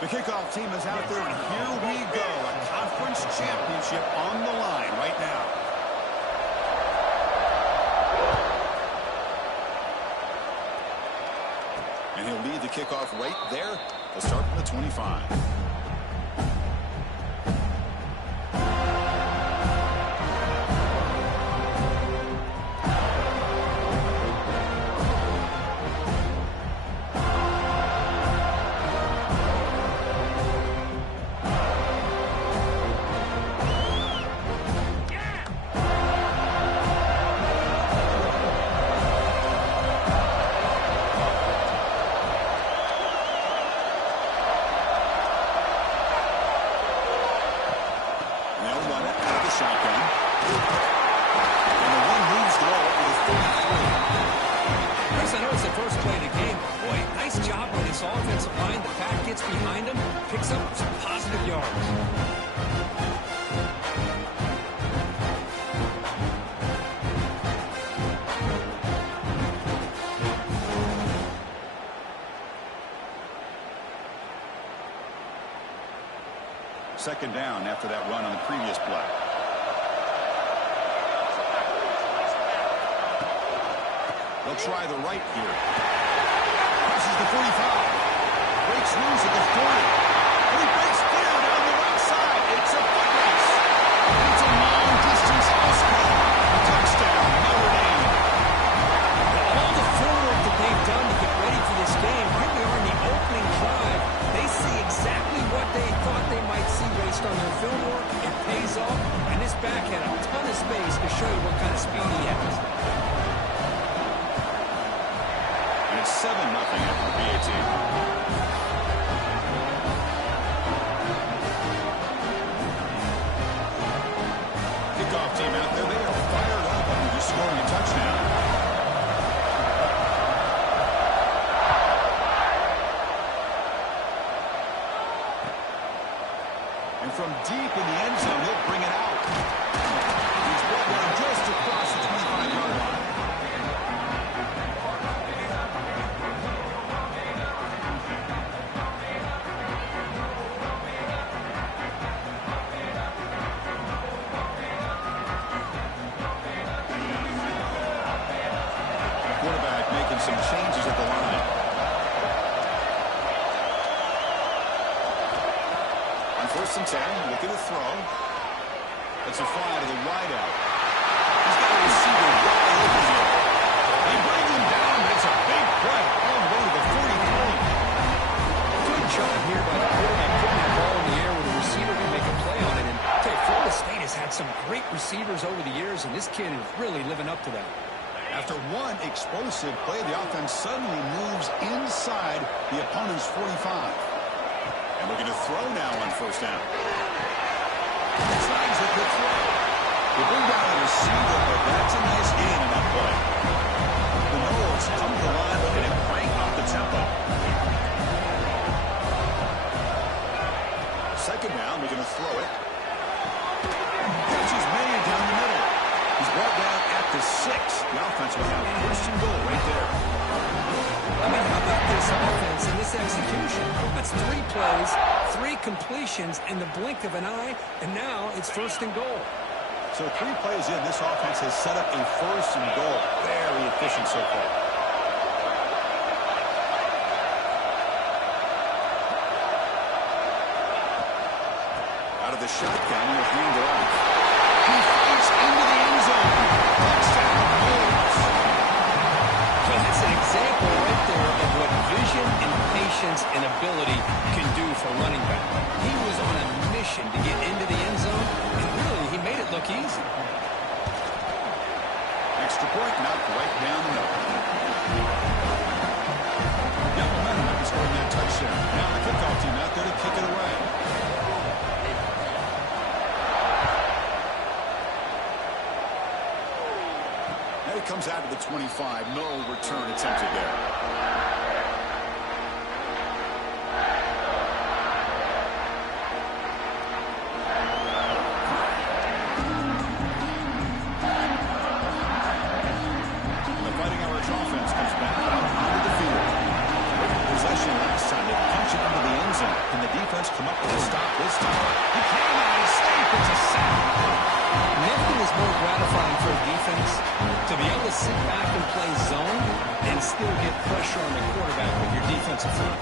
The kickoff team is out there, and here we go. A conference championship on the line right now. And he'll lead the kickoff right there. They'll start from the 25. Second down after that run on the previous play. They'll try the right here. This is the 45. Breaks loose at the 40. And he breaks clear down the right side. It's a foot race. It's a long-distance house call. A touchdown, Notre Dame. All the footwork that they've done to get ready for this game, here we are in the opening drive. They see exactly what they thought they might see based on their film work. It pays off, and this back had a ton of space to show you what kind of speed he has. And it's 7-0 after the PAT. Kickoff team out there, they are fired up after just scoring a touchdown. From deep in the end zone, he'll bring it out. He's brought down just across the 25-yard line. Quarterback making some changes at the line. First and 10, look at the throw. That's a fly to the wide out. He's got a receiver wide open here. They bring him down, but it's a big play all the way to the 40. Good job here by the quarterback, putting that ball in the air where the receiver can make a play on it. And I tell you, Florida State has had some great receivers over the years, and this kid is really living up to that. After one explosive play, the offense suddenly moves inside the opponent's 45. And we're going to throw now on first down. Tries a good throw. They bring down a receiver, but that's a nice gain in that play. The Noles come to the line looking to crank up the tempo. Second down, we're going to throw it. Catch is made down the middle. He's brought down at the 6. The offense will have first and goal right there. I mean, how about this offense and this execution? That's 3 plays, 3 completions in the blink of an eye, and now it's first and goal. So 3 plays in, this offense has set up a first and goal. Very efficient so far. Out of the shotgun, he'll hand it off. He fights into the end zone. Touchdown, Noles. Well, that's an example right there of what vision and patience and ability can do for running back. He was on a mission to get into the end zone, and really, he made it look easy. Extra point, knocked right down the middle. Got momentum after scoring that touchdown. Now the kickoff team out there to kick it away. Now he comes out to the 25. No return attempted there. Offense comes back out onto the field. Possession last time. They punch it into the end zone. Can the defense come up with a stop this time? He cannot escape. It's a sack. Nothing is more gratifying for a defense to be able to sit back and play zone and still get pressure on the quarterback with your defensive front.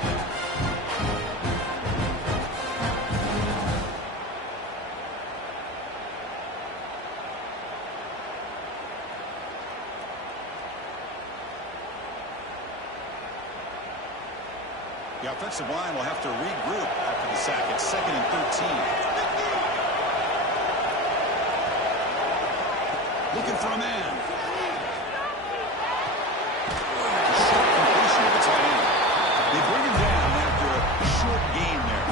The offensive line will have to regroup after the sack. It's 2nd and 13. Looking for a man. Short completion of the tight end. They bring him down after a short gain there.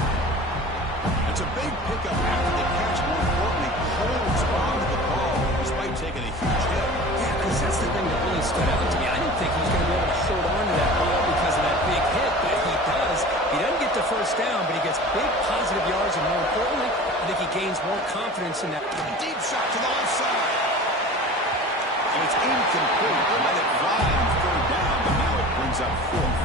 It's a big pickup after the catch. More importantly, holds on to the ball despite taking a huge hit. Yeah, because that's the thing that really stood out to me. I didn't think he was going to be able to hold on to that ball because of that big hit, but he does. He doesn't get the first down, but he gets big positive yards, and more importantly, I think he gains more confidence in that. Deep shot to the left side. And it's incomplete. They let it fly on 3rd down, but now it brings up 4th.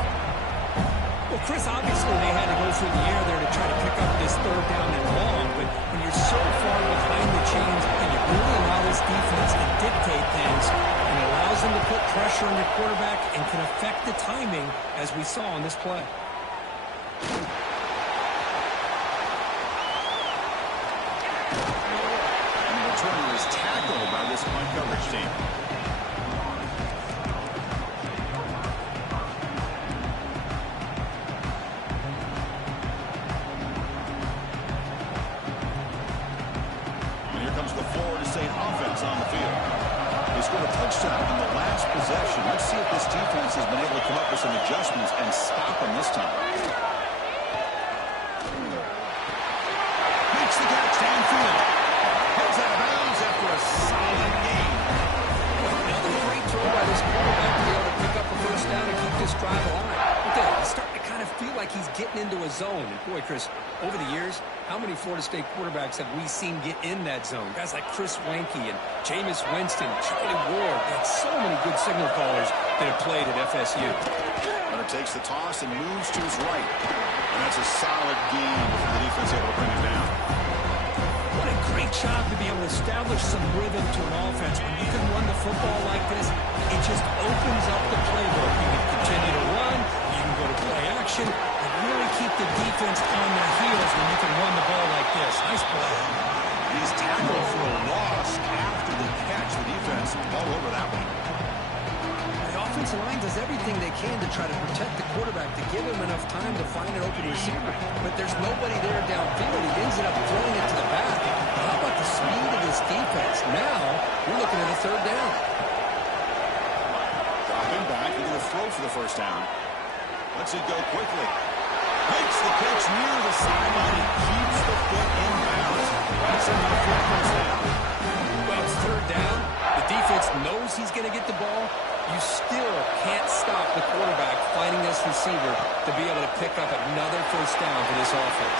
Well, Chris, obviously they had to go through the air there to try to pick up this 3rd down and long, but when you're so far behind the chains and you really allow this defense to dictate things, and it allows them to put pressure on your quarterback and can affect the timing, as we saw on this play. And the returner is tackled by this punt coverage team. And here comes the Florida State offense on the field. They scored a touchdown in the last possession. Let's see if this defense has been able to come up with some adjustments and stop them this time. Makes the catch downfield. Heads out of bounds after a solid gain. Another great throw by this quarterback to be able to pick up a first down and keep this drive alive. Look at it. He's starting to kind of feel like he's getting into a zone. And boy, Chris, over the years, how many Florida State quarterbacks have we seen get in that zone? Guys like Chris Weinke and Jameis Winston, Charlie Ward. They had so many good signal callers that have played at FSU. Runner takes the toss and moves to his right. And that's a solid gain for the defense able to bring him down. What a great job to be able to establish some rhythm to an offense. When you can run the football like this, it just opens up the playbook. You can continue to run, you can go to play action, and really keep the defense on their heels when you can run the ball like this. Nice play. He's tackled for a loss after the catch. The defense all over that one. The offensive line does everything they can to try to protect the quarterback, to give him enough time to find an open receiver. But there's nobody there downfield. He ends up throwing it to the back. How about the speed of this defense? Now, we're looking at a 3rd down. Dropping back into the throw for the first down. Lets it go quickly. Makes the pitch near the sideline and keeps the foot in bounds. That's enough for a first down. Well, it's 3rd down. The defense knows he's going to get the ball. You still can't stop the quarterback finding this receiver to be able to pick up another first down for this offense.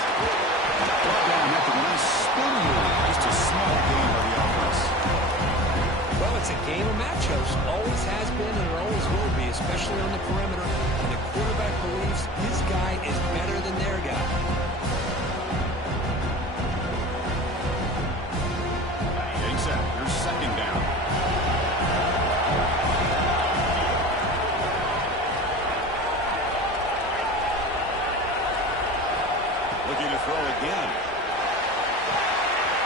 Brought down after a nice spin move. Just a small gain by the offense. Well, it's a game of matchups. Always has been and it always will be, especially on the perimeter. And the quarterback believes his guy is better than their guy. Getting set. Here's 2nd down. Looking to throw again.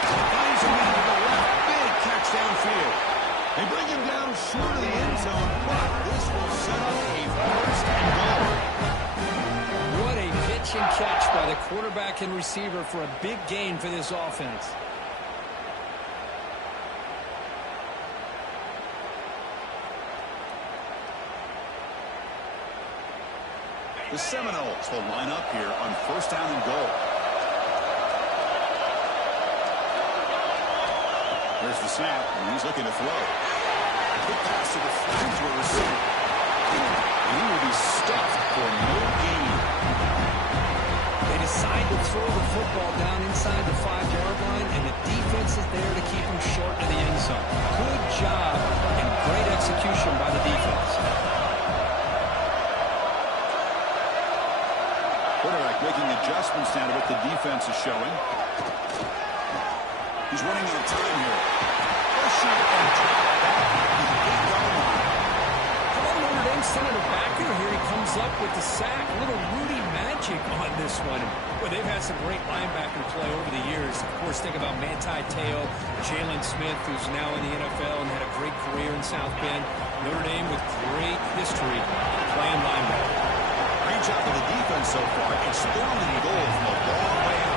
Finds a man to the left. Big catch downfield. They bring him down short of the end zone, but this will set up a 1st and goal. What a pitch and catch by the quarterback and receiver for a big gain for this offense. The Seminoles will line up here on 1st down and goal. There's the snap, and he's looking to throw. Quick pass to the flat to a receiver. And he will be stuffed for no gain. They decide to throw the football down inside the 5-yard line, and the defense is there to keep him short of the end zone. Good job and great execution by the defense. Quarterback Making adjustments now to what the defense is showing. He's running out of time here. Pressure and drop back to the 8-yard line. How about Notre Dame sending it back here? Here he comes up with the sack. A little Rudy magic on this one. Well, they've had some great linebacker play over the years. Of course, think about Manti Te'o, Jalen Smith, who's now in the NFL and had a great career in South Bend. Notre Dame with great history playing linebacker. Great job of the defense so far. It's third and goal from a long way out.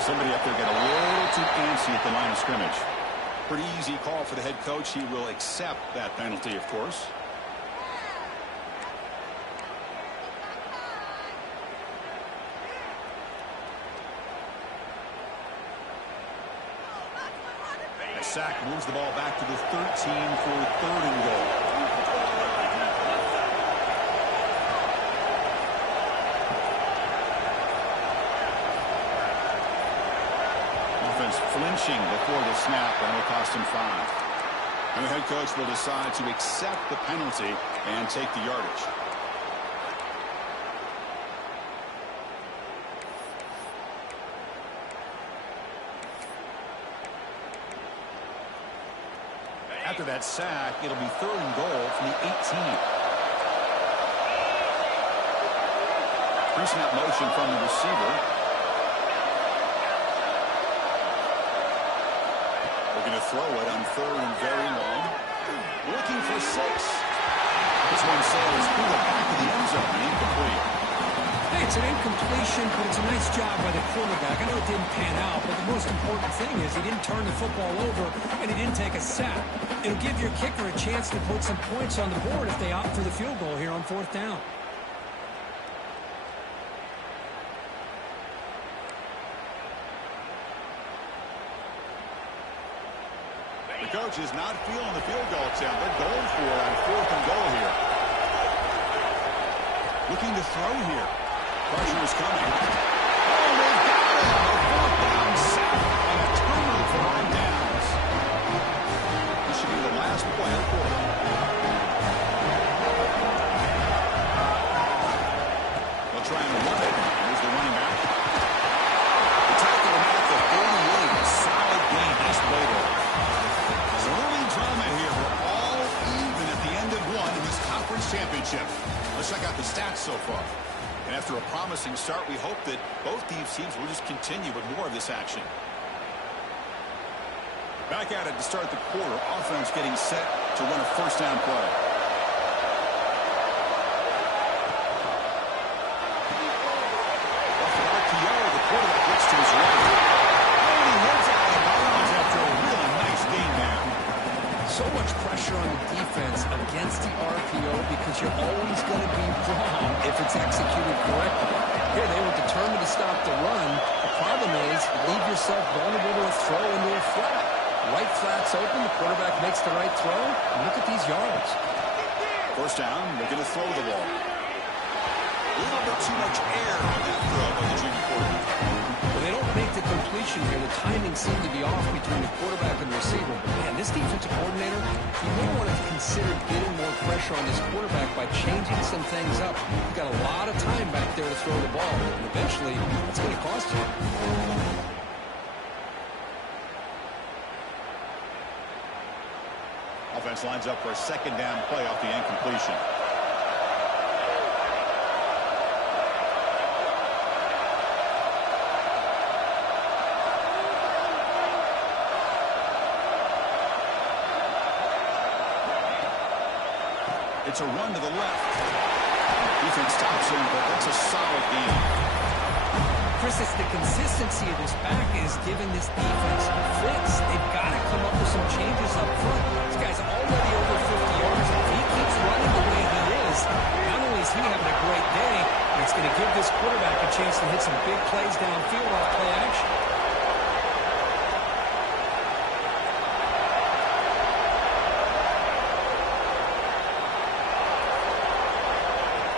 Somebody up there got a little too antsy at the line of scrimmage. Pretty easy call for the head coach. He will accept that penalty, of course. A sack moves the ball back to the 13 for third and goal. Flinching before the snap, and will cost him 5. And the head coach will decide to accept the penalty and take the yardage. After that sack, it'll be third and goal from the 18. Pre-snap motion from the receiver. Going to throw it on third and very long. Looking for 6. This one sails through the back of the end zone and incomplete. Hey, it's an incompletion, but it's a nice job by the quarterback. I know it didn't pan out, but the most important thing is he didn't turn the football over and he didn't take a sack. It'll give your kicker a chance to put some points on the board if they opt for the field goal here on 4th down. The coach is not feeling the field goal attempt. They're going for it on 4th and goal here. Looking to throw here. Pressure is coming. Oh, they've got it. A 4th down sack and a turnover on downs. This should be the last play of the quarter. They'll try and run it. Here's the running back. The tackle at the 38. A solid gain. Nice play there. Early drama here. We're all even at the end of one in this conference championship. Let's check out the stats so far. And after a promising start, we hope that both these teams will just continue with more of this action. Back at it to start the quarter. Offense getting set to run a first down play. RPO, the quarterback gets to his right. He heads out of bounds after a really nice gain there. So much pressure on the defense against the RPO because you're always going to be wrong if it's executed correctly. Here they were determined to stop the run. The problem is you leave yourself vulnerable to a throw into a flat. Right flat's open, the quarterback makes the right throw, and look at these yards. First down, they're going to throw the ball. A little bit too much air on that throw by the junior quarterback. Well, they don't make the completion here. The timing seemed to be off between the quarterback and the receiver. But, man, this defensive coordinator, he may want to consider getting more pressure on this quarterback by changing some things up. He's got a lot of time back there to throw the ball, and eventually it's going to cost him. Offense lines up for a second down play off the incompletion. It's a run to the left. Defense stops him, but that's a solid game. Chris, it's the consistency of this back is giving this defense fits. They've got to come up with some changes up front. This guy's already over 50 yards. If he keeps running the way he is, not only is he having a great day, but it's going to give this quarterback a chance to hit some big plays downfield off play action.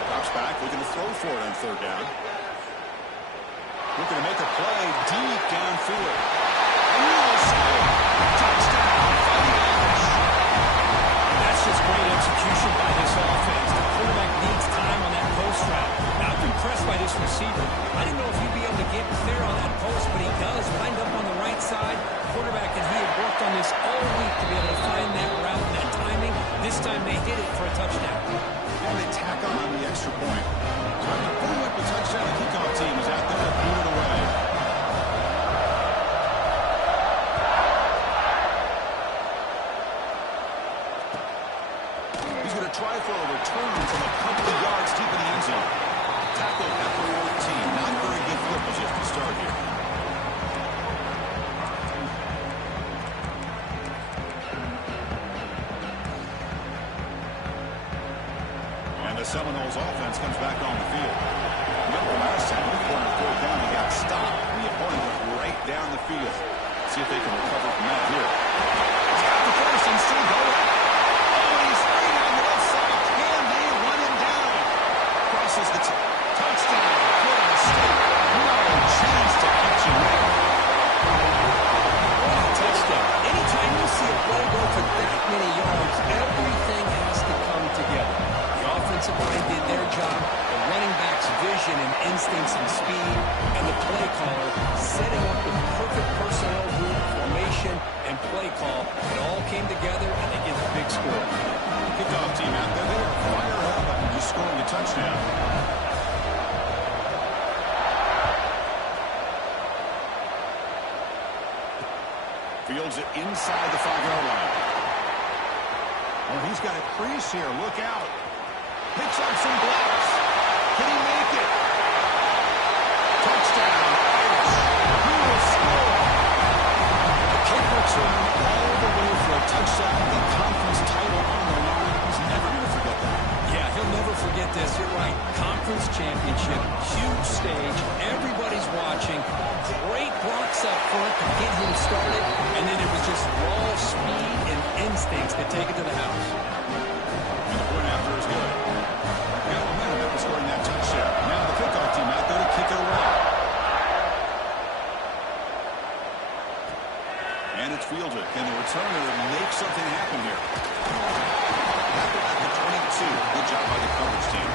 Drops back, looking to throw for it on third down. Looking to make a play deep downfield. And he will score. Touchdown, Fighting Irish. That's just great execution by this offense. The quarterback needs time on that post route. Now, I'm impressed by this receiver. I didn't know if he'd be able to get clear on that post, but he does. Lined up on the right side. Quarterback and he had worked on this all week to be able to find that route and that timing. This time they hit it for a touchdown. And they tack on the extra point. So after putting up a touchdown, the kickoff team is out there to boot it away. He's going to try for a return from a couple of yards deep in the end zone. Tackle at the 14. Not very good field position to start here. The Seminoles offense comes back on the field. Remember last time, the corner third down, he got stopped. The opponent went right down the field. See if they can recover from that here. He's got the first and still going. Oh, he's straight on the left side. Can they run him down? Crosses the touchdown. What a mistake. No chance to catch him there. What a touchdown. Anytime you see a play go for that many yards, everything has to come together. Offensive line did their job, the running back's vision and instincts and speed, and the play caller setting up the perfect personnel group, formation, and play call. It all came together, and they get a big score. Kickoff team out there, they are fired up and just scoring a touchdown. Fields it inside the 5-yard line. Well, he's got a crease here. Look out. Picks up some blocks. Can he make it? Touchdown, Irish. Who will score? The kick return all the way for a touchdown. The conference title on the line. He's never going to forget that. Yeah, he'll never forget this. You're right. Conference championship, huge stage. Everybody's watching. Great blocks up front to get him started. And then it was just raw speed and instincts that take it to the house. And the point after is good. Got momentum after scoring that touchdown. Now the kickoff team out there to kick it away. And it's fielded. Can the returner make something happen here? After at the 22. Good job by the coverage team.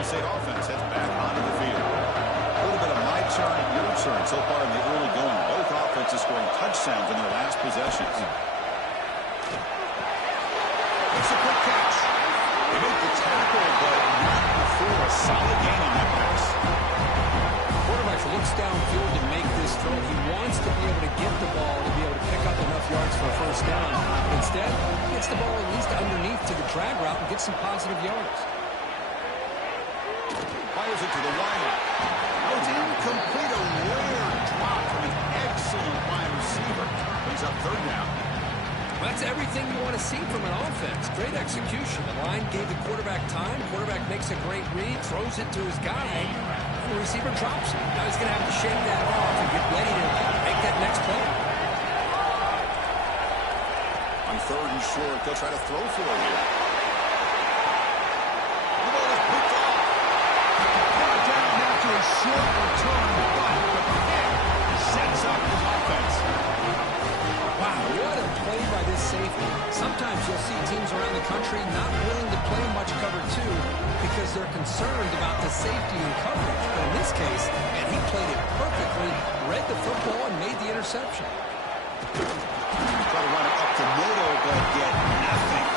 State offense heads back onto the field. A little bit of my turn, your turn so far in the early going. Both offenses scoring touchdowns in their last possessions. It's a quick catch. They make the tackle, but not before a solid gain on that pass. Quarterback looks downfield to make this throw. He wants to be able to get the ball to be able to pick up enough yards for a first down. Instead, he gets the ball at least underneath to the drag route and gets some positive yards. Fires it to the wide. That was incomplete. A rare drop from an excellent wide receiver. He's up third down. Well, that's everything you want to see from an offense. Great execution. The line gave the quarterback time. Quarterback makes a great read, throws it to his guy, and the receiver drops it. Now he's going to have to shake that off and get ready to make that next play. On third and short, they'll try to throw for it here. The ball is picked off. Brought down after a short return, but the pick sets up his offense. Wow, what a play by this safety. Sometimes you'll see teams around the country not willing to play much cover two because they're concerned about the safety and coverage. But in this case, and he played it perfectly, read the football and made the interception. Try to run it up the middle, but get nothing.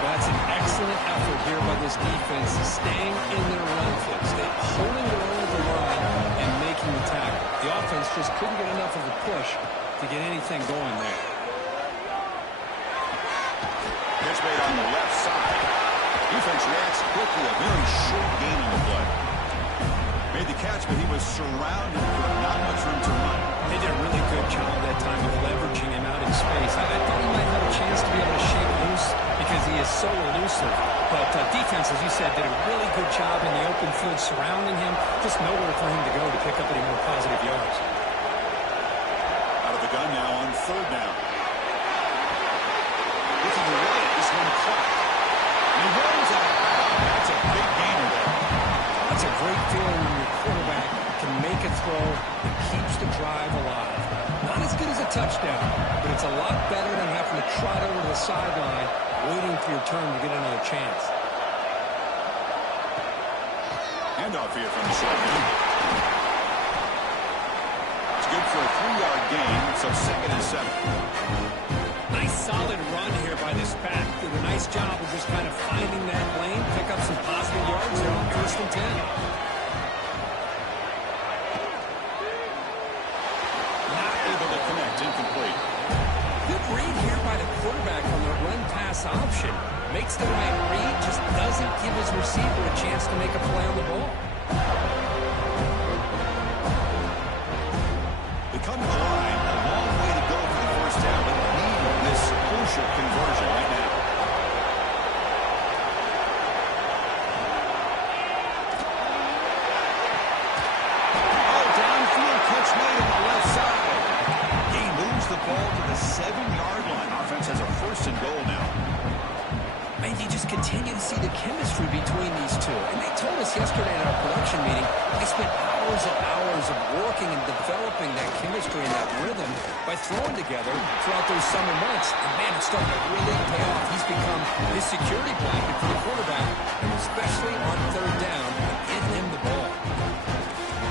Well, that's an excellent effort here by this defense, staying in their run fits. They're holding their own at the line and making the tackle. The offense just couldn't get enough of a push to get anything going there. Pitch made on the left side. Defense reacts quickly. A very short gain on the play. Made the catch, but he was surrounded with not much room to run. They did a really good job that time of leveraging him out in space. I thought he might have a chance to be able to shake loose because he is so elusive. But defense, as you said, did a really good job in the open field surrounding him. Just nowhere for him to go to pick up any more positive yards. Out of the gun now on third down. Looking away, this one caught. And he runs out of bounds. That's a big gainer there. That's a great feeling when your quarterback can make a throw and keeps the drive alive. Not as good as a touchdown, but it's a lot better than having to trot over to the sideline waiting for your turn to get another chance. Handoff here from the shotgun. It's good for a 3-yard gain, so 2nd and 7. Nice solid run here by this back. Did a nice job of just kind of finding that lane, pick up some positive yards there on 1st and 10. Not able to connect, incomplete. Good read here by the quarterback on the run-pass option. Makes the right read, just doesn't give his receiver a chance to make a play on the ball. They come to the line, a long way to go for the first down, but need this crucial conversion right now. Oh, downfield catch made on the left side. He moves the ball to the 7-yard line. Offense has a 1st and goal now. And you just continue to see the chemistry between these two. And they told us yesterday in our production meeting, they spent hours and hours of working and developing that chemistry and that rhythm by throwing together throughout those summer months. And man, it's starting to really pay off. He's become his security blanket for the quarterback, and especially on 3rd down, get him the ball.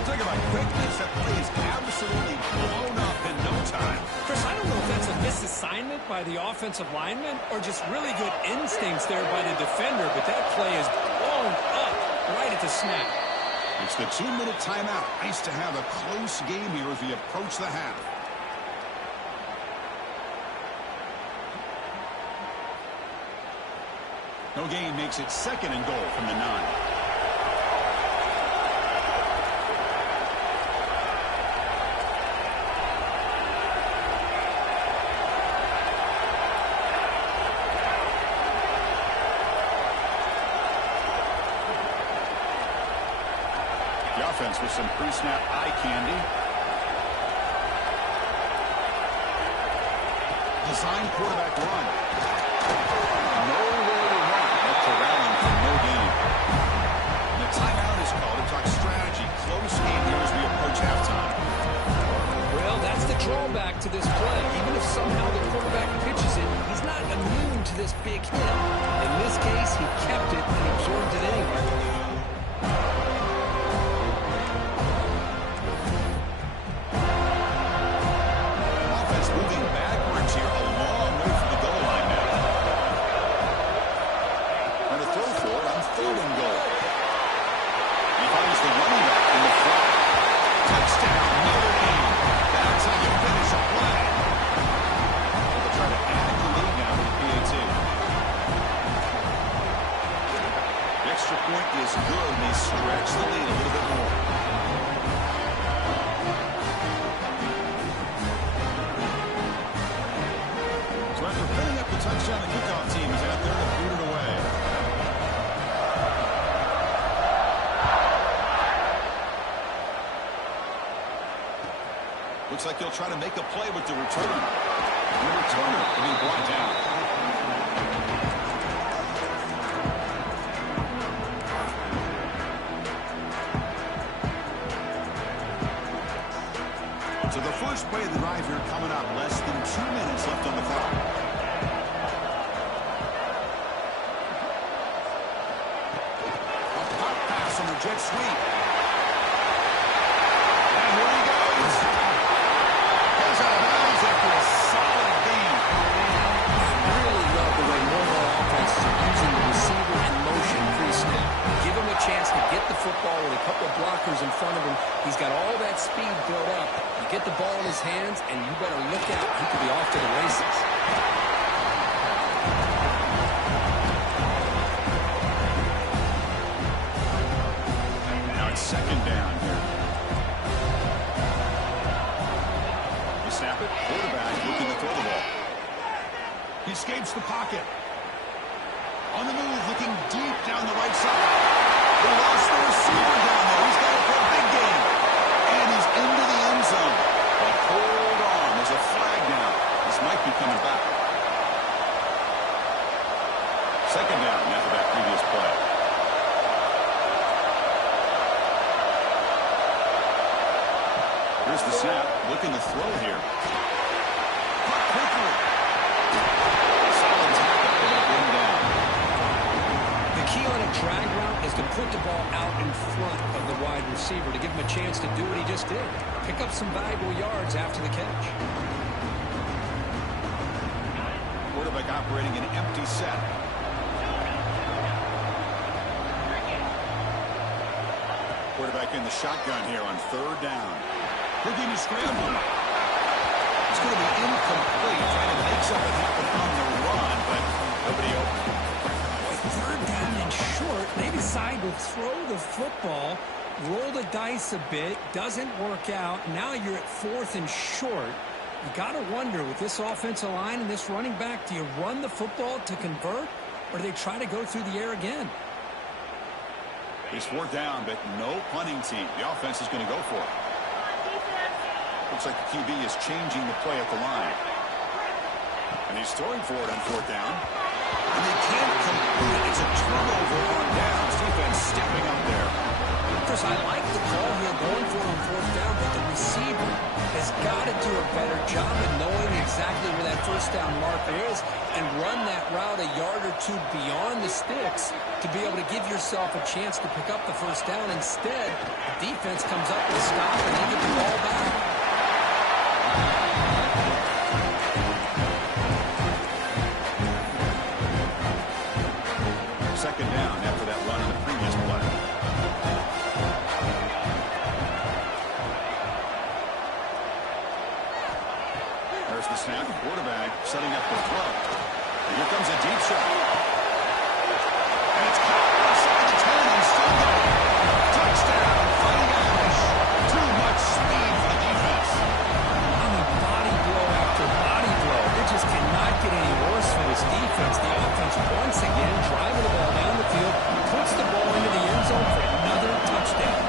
Talk about quickness. That play is absolutely blown up in no time. Chris, I don't know if that's a misassignment by the offensive lineman or just really good instincts there by the defender, but that play is blown up right at the snap. It's the 2-minute timeout. Nice to have a close game here as we approach the half. No gain makes it 2nd and goal from the 9. Offense with some pre-snap eye candy. Design quarterback run. Nowhere to run. Up to rallying for no gain. And the timeout is called to talk strategy. Close game here as we approach halftime. Well, that's the drawback to this play. Even if somehow the quarterback pitches it, he's not immune to this big hit. In this case, he kept it and absorbed it anyway. Looks like he'll try to make a play with the return. And the returner will be brought down. So the first play of the drive here coming up. Less than 2 minutes left on the clock. A pop pass on the jet sweep. And here he goes. Goes out of bounds after a solid gain. I really love the way normal offenses are using the receiver in motion pre-snap. Give him a chance to get the football with a couple of blockers in front of him. He's got all that speed built up. You get the ball in his hands, and you better look out. He could be off to the races. Now it's 2nd down here. You snap it. Quarterback looking to throw the ball. He escapes the pocket. On the move, looking deep down the right side. They lost the receiver down there. He's got it for a big gain. And he's into the end zone. But hold on. There's a flag now. This might be coming back. Second down after that previous play. Here's the snap. Looking to throw here. Caught quickly. Solid tackle. They're going to bring down. The key on a drag route is to put the ball out in front of the wide receiver to give him a chance to do what he just did. Pick up some valuable yards after the catch. Quarterback operating an empty set. Quarterback in the shotgun here on third down. Looking to scramble. It's going to be incomplete. Trying to make something happen on the run, but nobody open. Third down and short. They decide to throw the football, roll the dice a bit, doesn't work out. Now you're at fourth and short. You got to wonder, with this offensive line and this running back, do you run the football to convert, or do they try to go through the air again? It's fourth down, but no punting team. The offense is going to go for it. Looks like the QB is changing the play at the line. And he's throwing for it on fourth down. And they can't complete it. It's a turnover on downs. Defense stepping up there. Chris, I like the call here going for it on fourth down, but the receiver has got to do a better job of knowing exactly where that first down marker is and run that route a yard or two beyond the sticks to be able to give yourself a chance to pick up the first down. Instead, the defense comes up with a stop and they get the ball back. Second down after that run in the previous play. There's the snap. Quarterback setting up the throw. And here comes a deep shot. And it's caught inside the 10 and still going. Touchdown, Fighting Irish. Too much speed for the defense. I mean, body blow after body blow. It just cannot get any worse for this defense. The offense once again driving the ball down the field, puts the ball into the end zone for another touchdown.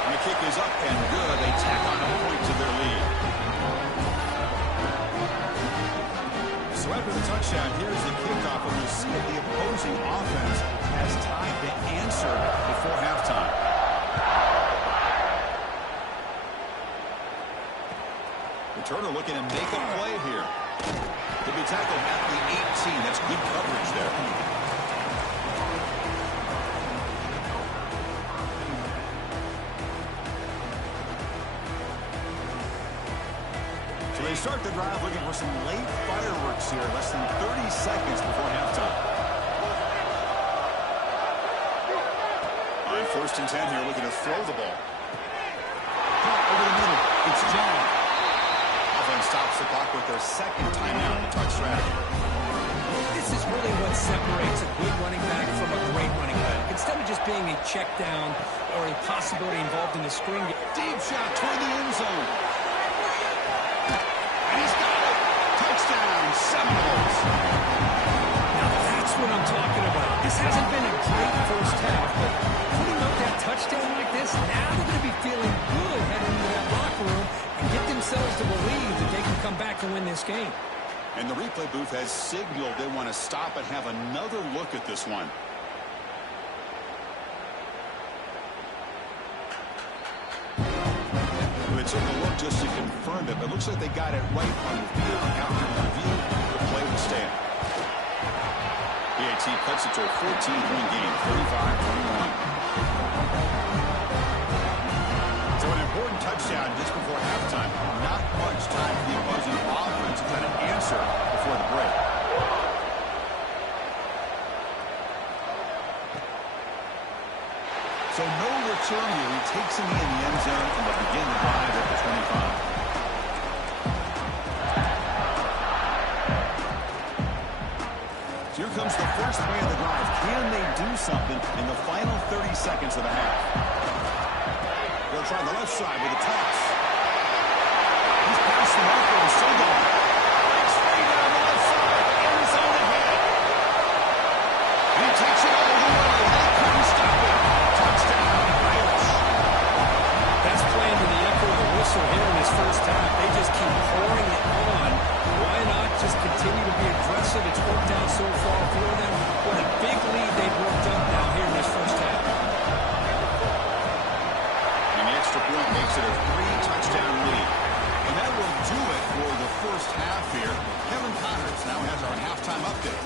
And the kick is up and good. They tack on a point to their lead. So after the touchdown, here's the kickoff, and we see that the opposing offense has time to answer before halftime. Returner looking to make a play here. To be tackled at the 18. That's good coverage there. So they start the drive looking for some late fireworks here. Less than 30 seconds before halftime. On first and 10 here, looking to throw the ball. Over the middle. It's John. Offense stops the clock with their second timeout in the touch strategy. This is really what separates a good running back from a great running back. Instead of just being a check down or a possibility involved in the screen. Deep shot toward the end zone. And he's got it. Touchdown, Seminoles. Now that's what I'm talking about. This hasn't been a great first half, but putting up that touchdown like this, now they're going to be feeling good heading into that locker room and get themselves to believe that they can come back and win this game. And the replay booth has signaled they want to stop and have another look at this one. They took a look just to confirm it, but it looks like they got it right on the field. After review, the play would stand. PAT cuts it to a 14-point game, 35-21. So an important touchdown just before halftime. Not much time for the opposing offense to try to answer before the break. So no return here. He takes him in the end zone and will begin the drive at the 25. So here comes the first play of the drive. Can they do something in the final 30 seconds of the half? They'll try the left side with a toss. He's past the marker and so gone. Breaks free down the left side. And Makes it a 3-touchdown lead. And that will do it for the first half here. Kevin Connors now has our halftime update.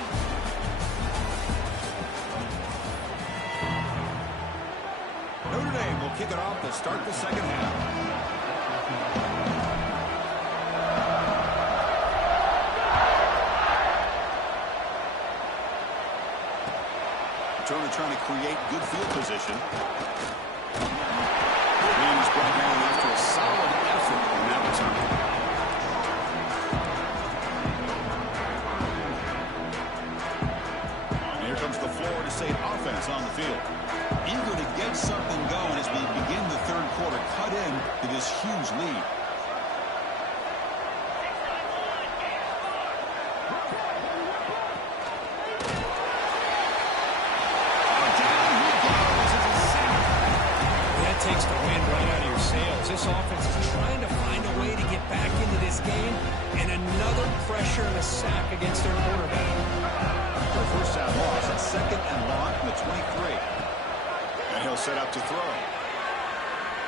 Notre Dame will kick it off to start the second half. Turner trying to create good field position. And he's brought down after a solid effort on that return. And here comes the Florida State offense on the field. Eager to get something going as we begin the third quarter. Cut in to this huge lead. Takes the wind right out of your sails. This offense is trying to find a way to get back into this game, and another pressure and a sack against their quarterback. Their first down loss at 2nd and long from the 23. And he'll set up to throw.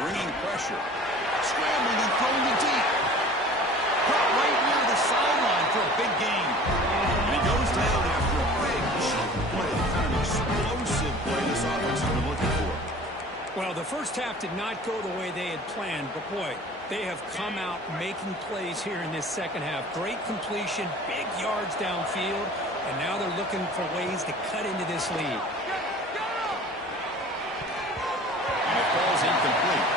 Bringing pressure. Scrambling and throwing it deep. Caught right near the sideline for a big gain. And he goes down after a big chunk play. The kind of explosive play this offense has been looking for. Well, the first half did not go the way they had planned, but boy, they have come out making plays here in this second half. Great completion, big yards downfield, and now they're looking for ways to cut into this lead. And it falls incomplete.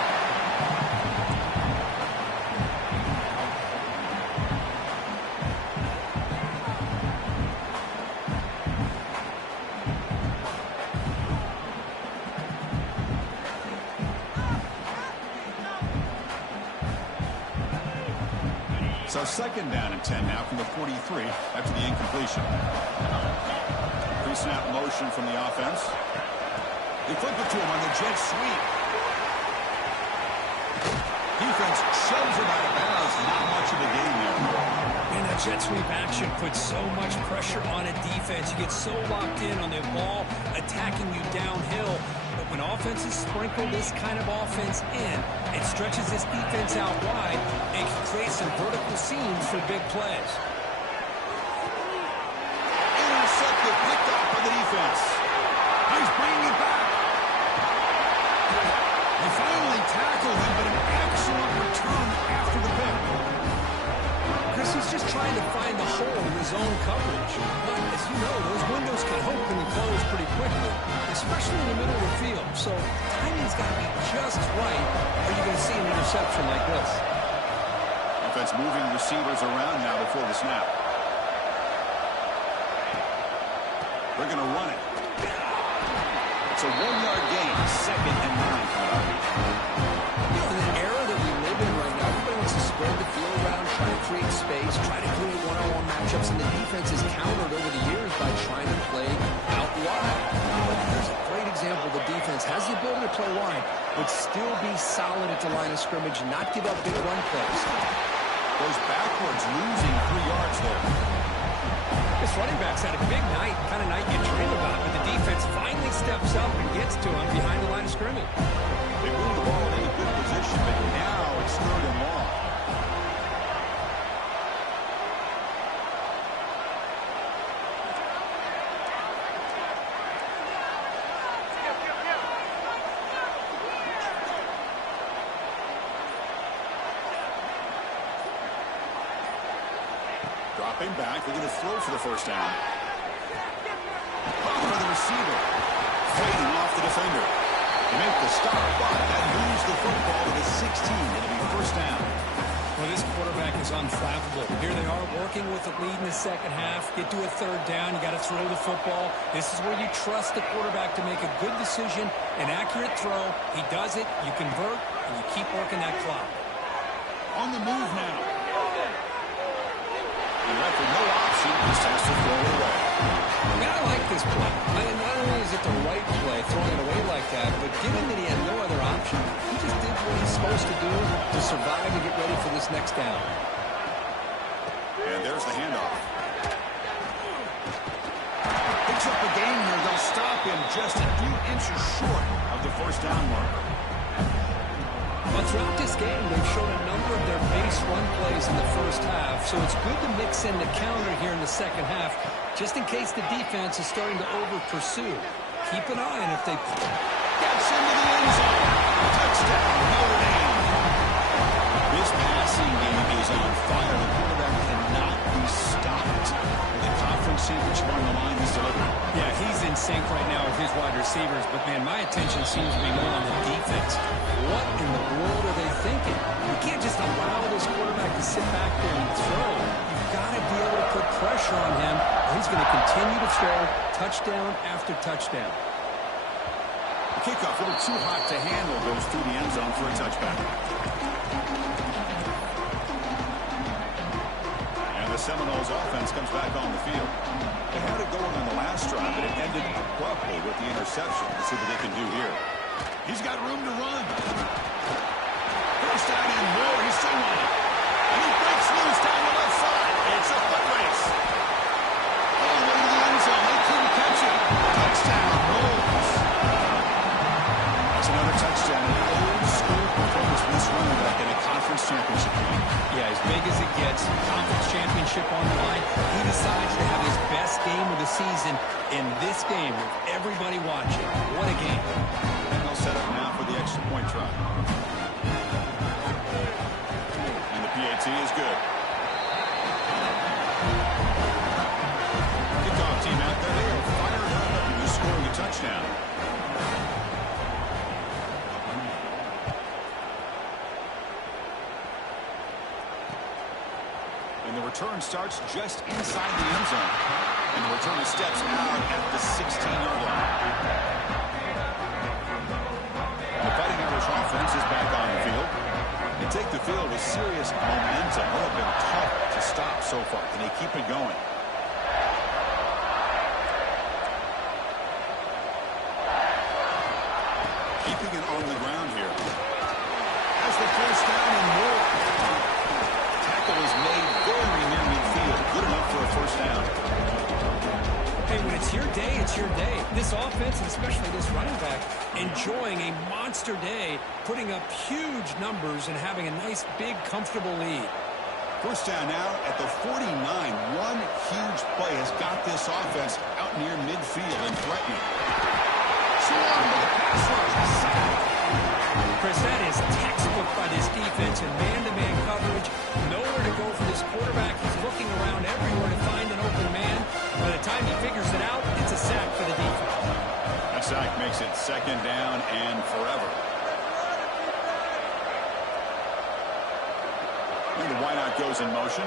So 2nd down and 10 now from the 43 after the incompletion. Pre-snap motion from the offense. They flip it to him on the jet sweep. Defense shoves him out of bounds. Not much of a gain there. And that jet sweep action puts so much pressure on a defense. You get so locked in on the ball attacking you downhill. But when offenses sprinkle this kind of offense in, it stretches this defense out wide and can create some vertical seams for big plays. Intercepted, picked off by the defense. He's bringing it back. They finally tackled him, but an excellent return after the pick. Chris, he's just trying to find the hole in his own coverage. But as you know, those windows can open and close pretty quickly, especially in the middle of the field. So timing's got to be just right, or you're going to see an interception like this. Offense moving receivers around now before the snap. They're going to run it. It's a 1-yard gain, 2nd and 9 coming up. You know, in the era that we live in right now, everybody wants to spread the field around, try to create space, try to create one-on-one matchups, and the defense is countered over the years by trying to play out wide. There's a great example. The defense has the ability to play wide, but still be solid at the line of scrimmage, not give up big run plays. Goes backwards, losing 3 yards there. This running back's had a big night, kind of night you dream about, but the defense finally steps up and gets to him behind the line of scrimmage. They move the ball into good position, but now it's 3rd and long. Dropping back, they're going to throw for the first down. Caught by the receiver. Fading off the defender. They make the stop, but that moves the football to the 16. It'll be first down. Well, this quarterback is unflappable. Here they are working with the lead in the second half. Get to a 3rd down. You got to throw the football. This is where you trust the quarterback to make a good decision, an accurate throw. He does it. You convert, and you keep working that clock. On the move now. And left with no option, just has to throw it away. Man, I like this play. Not only is it the right play, throwing it away like that, but given that he had no other option, he just did what he's supposed to do to survive and get ready for this next down. And there's the handoff. Picks up the game here. They'll stop him just a few inches short of the first down marker. Well, throughout this game, they've shown a number of their base run plays in the first half, so it's good to mix in the counter here in the second half, just in case the defense is starting to over-pursue. Keep an eye on if they... Gets into the end zone. Touchdown, Notre Dame. This passing game is on fire. The quarterback cannot be stopped. With a conference championship on the line, he's delivering. Yeah, he's in sync right now with his wide receivers, but, man, my attention seems to be more on the defense. What in the world are they thinking? You can't just allow this quarterback to sit back there and throw. You've got to be able to put pressure on him, or he's going to continue to throw touchdown after touchdown. The kickoff, a little too hot to handle, goes through the end zone for a touchback. And the Seminoles offense comes back on the field. They had it going on the last drive, but it ended abruptly with the interception. Let's see what they can do here. He's got room to run. First down and more. He's still running. And he breaks loose down the left side. It's a foot race. All the way to the end zone. They couldn't catch it. Touchdown, Rolls. That's another touchdown. An old school performance from this running back in a conference championship game. Yeah, as big as it gets, conference championship on the line. He decides to have his best game of the season in this game with everybody watching. What a game. And they'll set up now for the extra point try. And the PAT is good. Kickoff team out there. They are fired up after scoring a touchdown. And the return starts just inside the end zone. And the returner steps out at the 16-yard line. The Fighting Irish offense is back on the field. They take the field with serious momentum. They have been tough to stop so far. Can they keep it going? Keeping it on the ground here. As the first down and more. Tackle is made very near midfield. Good enough for a first down. Hey, when it's your day, it's your day. This offense, and especially this running back, enjoying a monster day, putting up huge numbers and having a nice, big, comfortable lead. First down now at the 49. One huge play has got this offense out near midfield and threatening. Swarm with the pass rush. Chris, that is textbook by this defense in man-to-man coverage. Nowhere to go for this quarterback. He's looking around everywhere to find an open man. By the time he figures it out, it's a sack for the defense. That sack makes it second down and forever. And the wideout goes in motion.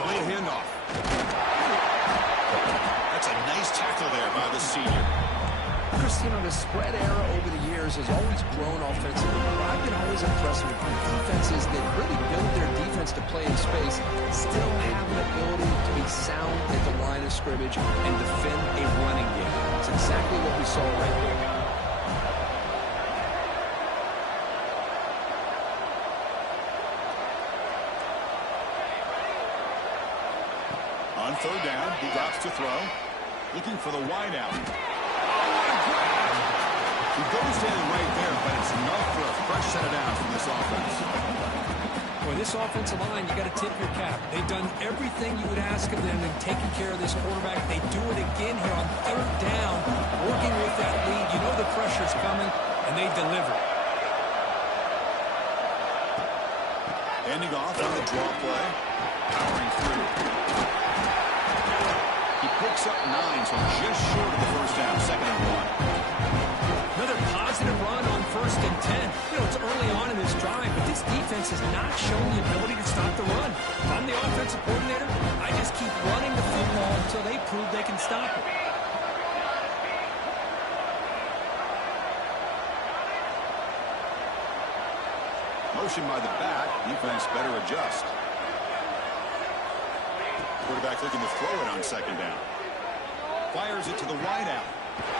Delayed handoff. That's a nice tackle there by the senior. Chris, you know, the spread era over the years has always grown offensively. I've been always impressed with defenses that really build their defense to play in space, still have an ability to be sound at the line of scrimmage and defend a running game. It's exactly what we saw right there. On third down, he drops to throw. Looking for the wideout. Oh, what a grab! He goes down right there, but it's enough for a fresh set of downs from this offense. Boy, this offensive line, you got to tip your cap. They've done everything you would ask of them in taking care of this quarterback. They do it again here on third down, working with that lead. You know the pressure's coming, and they deliver. Ending off on the draw play. Powering through. He picks up 9, so just short of the first down. Second and 1. Another positive run on first and 10. You know, it's early on in this drive, but this defense has not shown the ability to stop the run. If I'm the offensive coordinator, I just keep running the football until they prove they can stop it. Motion by the back. Defense better adjust. Quarterback looking to throw it on second down. Fires it to the wideout.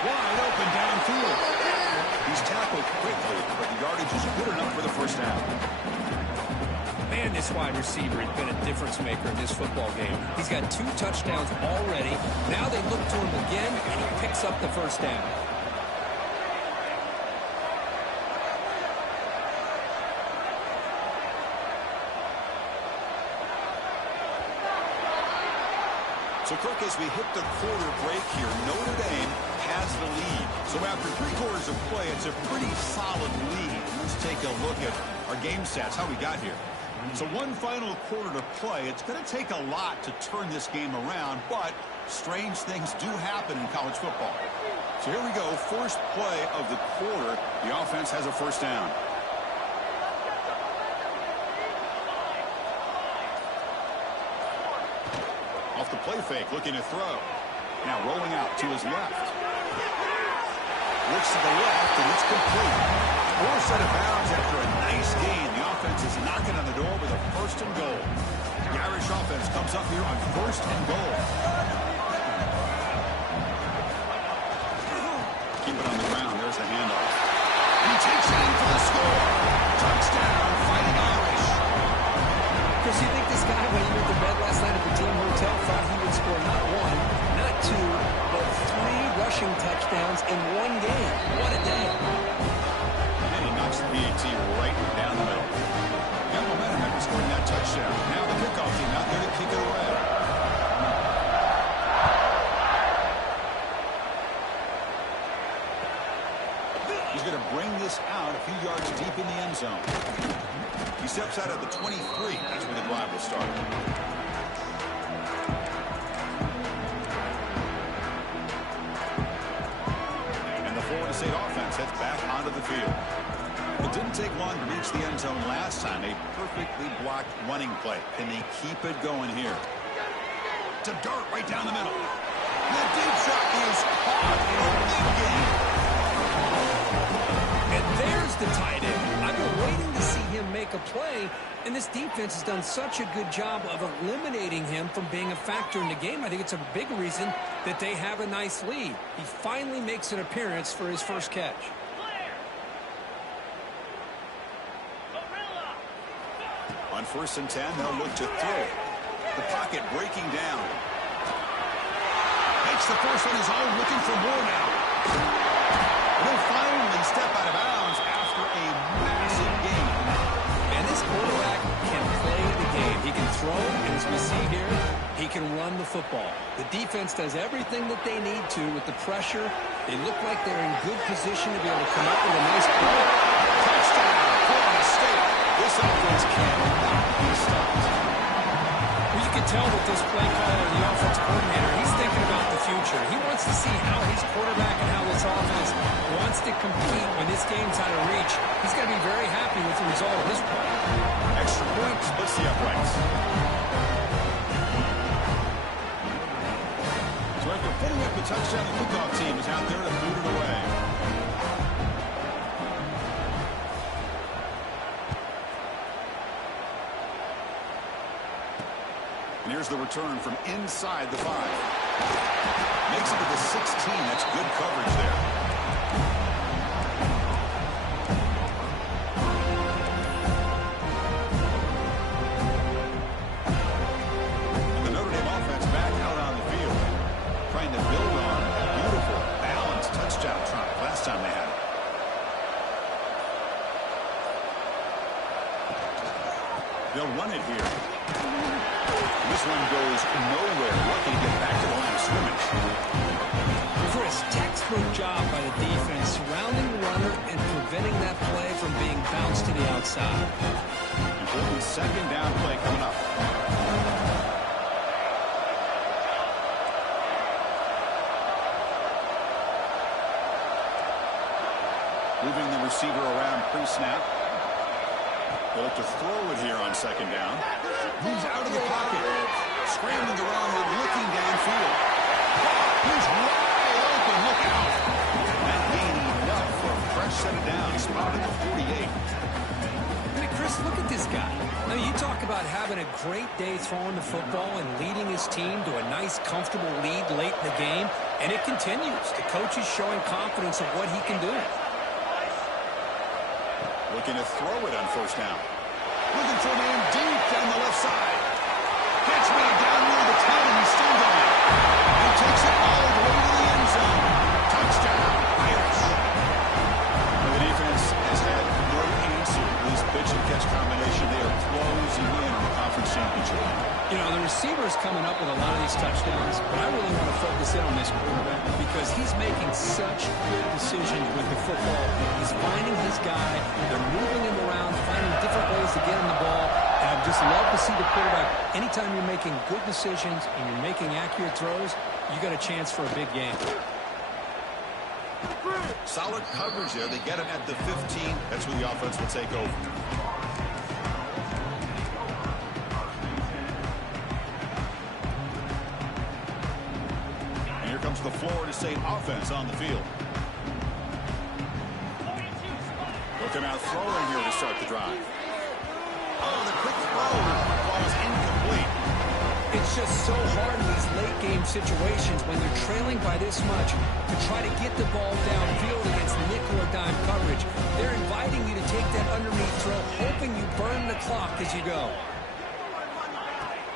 Wide open downfield. He's tackled quickly, but the yardage is good enough for the first down. Man, this wide receiver has been a difference maker in this football game. He's got 2 touchdowns already. Now they look to him again, and he picks picks up the first down. So, Kirk, as we hit the quarter break here, Notre Dame has the lead. So after 3 quarters of play, it's a pretty solid lead. Let's take a look at our game stats, how we got here. So one final quarter to play. It's going to take a lot to turn this game around, but strange things do happen in college football. So here we go, first play of the quarter. The offense has a first down. Off the play fake, looking to throw. Now rolling out to his left. Looks to the left, and it's complete. 4 set of bounds after a nice gain. The offense is knocking on the door with a first and goal. The Irish offense comes up here on first and goal. Keep it on the ground. There's the handoff. He takes it in for the score. Touchdown, Fighting Irish. Chris, you think this guy, when he went to bed last night at the team hotel, thought he would score not 1, not 2, but 3 rushing touchdowns in 1 game? What a day. And he knocks the PAT right down the middle. Got momentum after scoring that touchdown. Now the kickoff team out there to kick it away. He's going to bring this out a few yards deep in the end zone. He steps out at the 23. That's where the drive will start. And the Florida State offense heads back onto the field. It didn't take long to reach the end zone last time. A perfectly blocked running play. Can they keep it going here? To dart right down the middle. The deep shot is caught in a big game. And there's the tight end. I've been waiting to see him make a play, and this defense has done such a good job of eliminating him from being a factor in the game. I think it's a big reason that they have a nice lead. He finally makes an appearance for his first catch. On first and 10, they'll look to throw. The pocket breaking down. Makes the first on his own, looking for more now. He'll finally step out of bounds after a massive gain. And this quarterback can play the game. He can throw, and as we see here, he can run the football. The defense does everything that they need to with the pressure. They look like they're in good position to be able to come up with a nice play. Touchdown, Florida State. This offense cannot be stopped. Well, you can tell with this play caller, the offense coordinator, he's thinking about the future. He wants to see how his quarterback and how this offense wants to compete when this game's out of reach. He's going to be very happy with the result of this play. Extra point splits the uprights. So after putting up the touchdown, the kickoff team is out there to boot it away. And here's the return from inside the 5. Makes it to the 16. That's good coverage there. And the Notre Dame offense back out on the field, trying to build on a beautiful, balanced touchdown try last time they had it. They'll run it here. This one goes nowhere. Lucky to get back to the line of scrimmage. Chris, textbook job by the defense surrounding the runner and preventing that play from being bounced to the outside. Important second down play coming up. Moving the receiver around pre-snap. They'll look to throw it here on second down. Moves out of the pocket. Scrambling around here, looking downfield. He's wide open. Look out. That gain enough for a fresh set of downs. Spotted at the 48. I mean, Chris, look at this guy. I mean, you talk about having a great day throwing the football and leading his team to a nice, comfortable lead late in the game, and it continues. The coach is showing confidence of what he can do. Looking to throw it on first down. Looking for a man deep down the left side. Catch me down near the 10, and he's still going. He takes it all the way to the end zone. sit on this quarterback because he's making such good decisions with the football. He's finding his guy. They're moving him around, finding different ways to get him the ball. And I just love to see the quarterback. Anytime you're making good decisions and you're making accurate throws, you got a chance for a big game. Solid coverage there. They get him at the 15. That's where the offense will take over. And here comes the Florida State offense on the field. Looking out throwing here to start the drive. Oh, the quick throw falls incomplete. It's just so hard in these late-game situations when you're trailing by this much to try to get the ball downfield against nickel or dime coverage. They're inviting you to take that underneath throw, hoping you burn the clock as you go.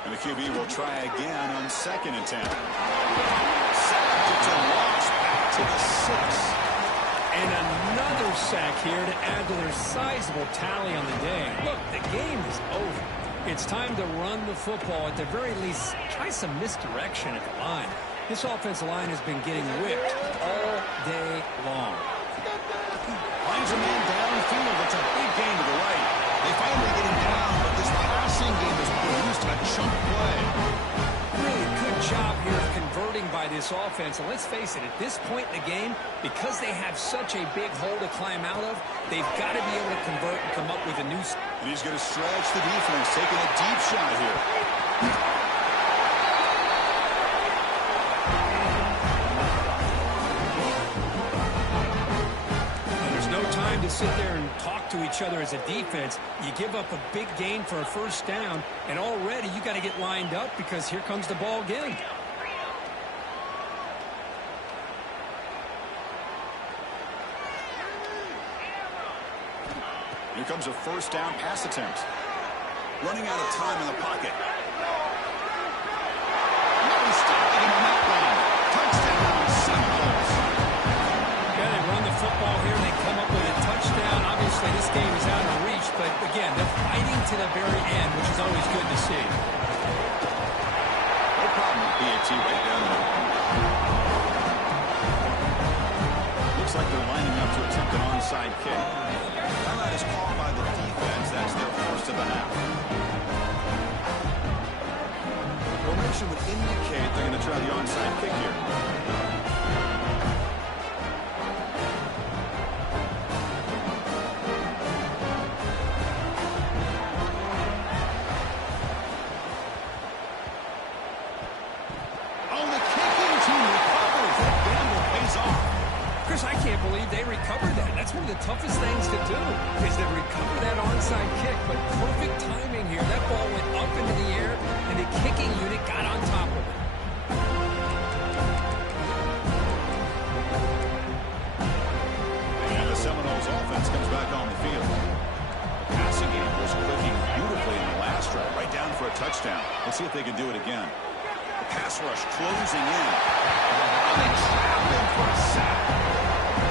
And the QB will try again on 2nd and 10. Sacked. It's a loss back to the 6. And another sack here to add to their sizable tally on the day. Look, the game is over. It's time to run the football. At the very least, try some misdirection at the line. This offensive line has been getting whipped all day long. Finds a man downfield. It's a big gain to the right. They finally get him down, but this passing game is produced a chunk play. Really good job here of converting by this offense. And let's face it, at this point in the game, because they have such a big hole to climb out of, they've got to be able to convert and come up with a new... And he's going to stretch the defense, taking a deep shot here. And there's no time to sit there and talk to each other as a defense. You give up a big gain for a first down, and already you got to get lined up because here comes the ball again. Here comes a first down pass attempt. Running out of time in the pocket. No stopping him on that one. Touchdown, Seminoles. Yeah, they run the football here. They come up with a touchdown. Obviously, this game is out of reach, but again, they're fighting to the very end, which is always good to see. No problem with BAT right down there. Looks like they're lining up to attempt an onside kick. Timeout is called by the defense. That's their first of the half. Formation would indicate they're going to try the onside kick here. Oh, the kicking team recovers. That gamble pays off. Chris, I can't believe they recovered that. That's one of the toughest things to do, is to recover that onside kick. But perfect timing here. That ball went up into the air, and the kicking unit got on top of it. And the Seminoles offense comes back on the field. The passing game was clicking beautifully in the last drive, right down for a touchdown. Let's see if they can do it again. The pass rush closing in. And they trap him for a sack.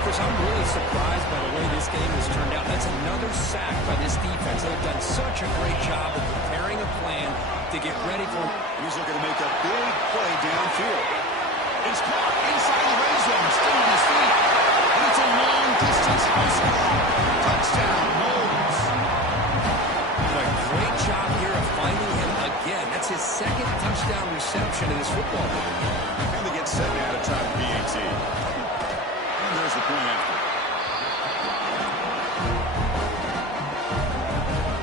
Chris, I'm really surprised by the way this game has turned out. That's another sack by this defense. They've done such a great job of preparing a plan to get ready for him. He's looking to make a big play downfield. It's caught inside the red zone, still on his feet. And it's a long-distance house call. Touchdown, Knowles. A great job here of finding him again. That's his second touchdown reception in this football game. And they get set now to try the BAT. And there's the point after.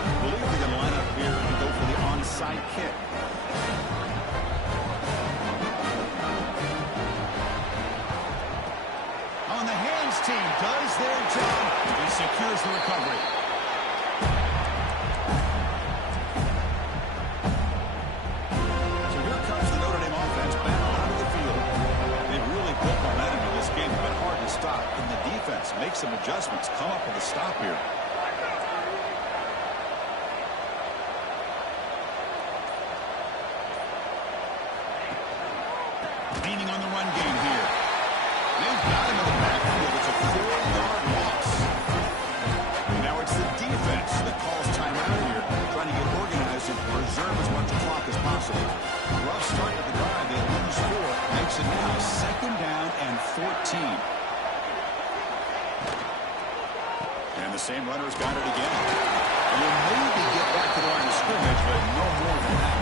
I believe they're going to line up here and go for the onside kick. On the hands team does their job and secures the recovery. So here comes the Notre Dame offense back onto the field. They've really built momentum in this game. It's been hard to stop. And the defense makes some adjustments, come up with a stop here. Leaning on the run game here. They've got him in the backfield. It's a 4-yard loss. And now it's the defense that calls timeout here, trying to get organized and preserve as much clock as possible. Rough start to the drive. They lose 4. Makes it now 2nd down and 14. And the same runner's got it again. Will maybe get back to the line of scrimmage, but no more than that.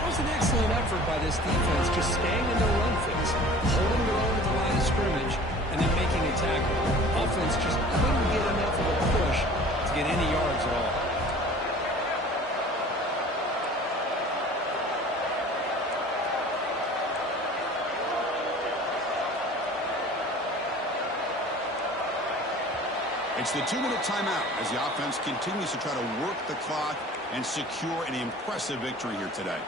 It was an excellent effort by this defense, just staying in their run fits, holding their own at the line of scrimmage, and then making a tackle. Offense just couldn't get enough of a push to get any yards at all. It's the 2-minute timeout as the offense continues to try to work the clock and secure an impressive victory here today.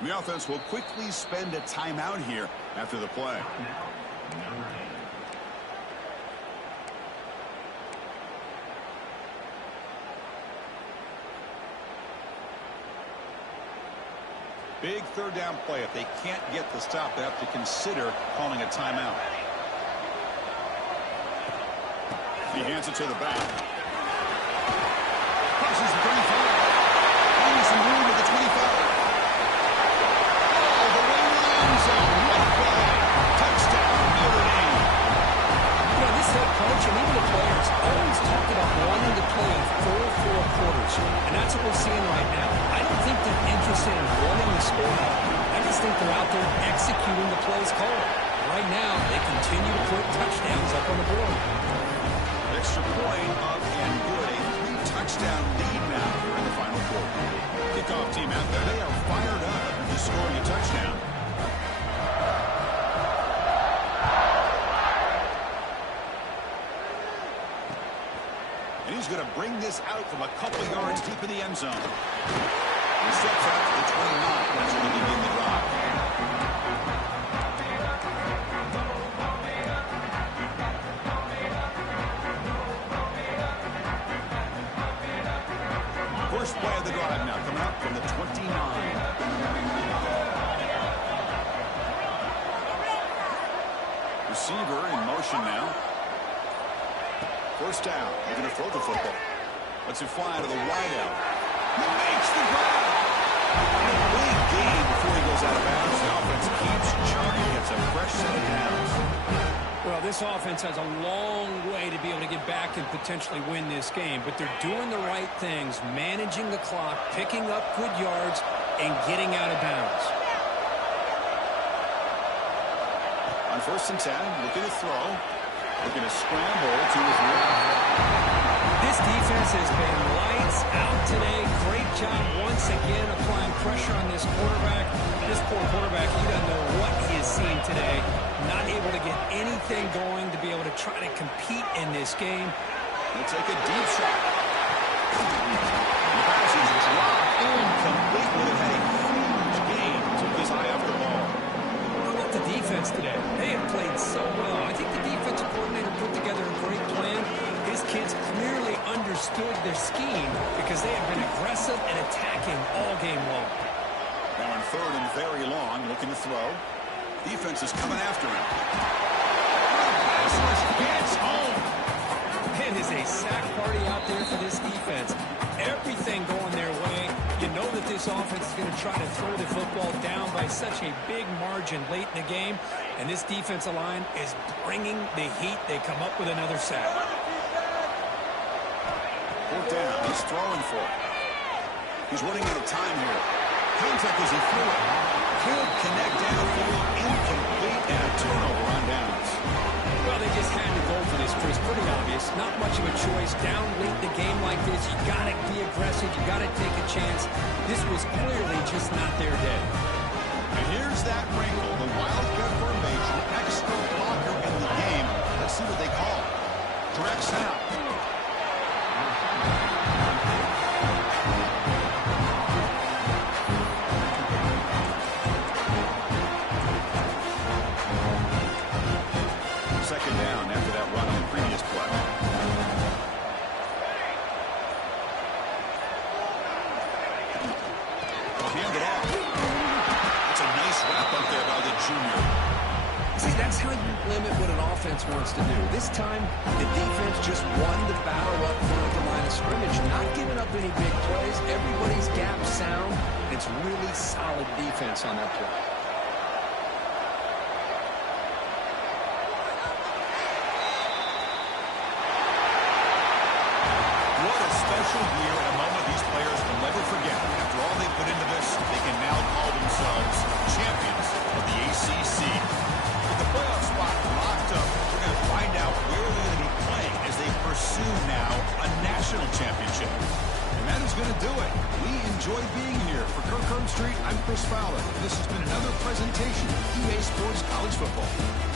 The offense will quickly spend a timeout here after the play. Big 3rd down play. If they can't get the stop, they have to consider calling a timeout. He hands it to the back. Crosses the 35. Finding some room at the 25. Coach and even the players always talked about wanting to play a full 4 quarters, and that's what we're seeing right now. I don't think they're interested in running the score out. I just think they're out there executing the plays called. Right now, they continue to put touchdowns up on the board. Extra point up and good. A 3-touchdown lead now here in the final quarter. Kickoff team out there. They are fired up after scoring a touchdown. And he's going to bring this out from a couple yards deep in the end zone. He steps out to the 29 as we begin the drive. First play of the drive now coming up from the 29. Receiver in motion now. First down. They're going to throw the football. Lets it fly to the wideout. He makes the grab. And a big gain before he goes out of bounds. The offense keeps chugging. It's a fresh set of downs. Well, this offense has a long way to be able to get back and potentially win this game, but they're doing the right things, managing the clock, picking up good yards, and getting out of bounds. On 1st and 10, looking to throw. Looking to scramble to his left. This defense has been lights out today. Great job once again applying pressure on this quarterback. This poor quarterback, he doesn't know what he is seeing today. Not able to get anything going to be able to try to compete in this game. He'll take a deep shot. The pass is dropped incomplete, but it had a huge gain. Took his eye off the ball. How about the defense today? They have played so well. I think the defensive coordinator put together a great plan. His kids clearly understood their scheme because they have been aggressive and attacking all game long. Now in 3rd and very long, looking to throw. Defense is coming after him. Pass rush gets home. It is a sack party out there for this defense. Everything going their way. You know that this offense is going to try to throw the football down by such a big margin late in the game. And this defensive line is bringing the heat. They come up with another sack. 4th down. He's throwing for it. He's running out of time here. Contact as he threw it. Could connect downfield. Incomplete and a turnover on downs. Well, they just had to go for this, Chris. Pretty obvious. Not much of a choice. Down late in the game like this, you got to be aggressive. You got to take a chance. This was clearly just not their day. And here's that wrinkle. The Wildcat formation, extra blocker in the game. Let's see what they call. Direct snap. second down after that run on the previous play. Well, hand it off. That's a nice wrap up there by the junior. See, that's how you limit what an offense wants to do. This time, the defense just won the battle up front at the line of scrimmage, not giving up any big plays. Everybody's gap sound. It's really solid defense on that play. What a special year and a moment these players will never forget. After all they put into this, they can now call themselves champions of the ACC. With the playoff spot locked up, we're going to find out where they're going to be playing as they pursue now a national championship. And that is going to do it. We enjoy being here. For Kirk Herbstreit, I'm Chris Fowler. This has been another presentation of EA Sports College Football.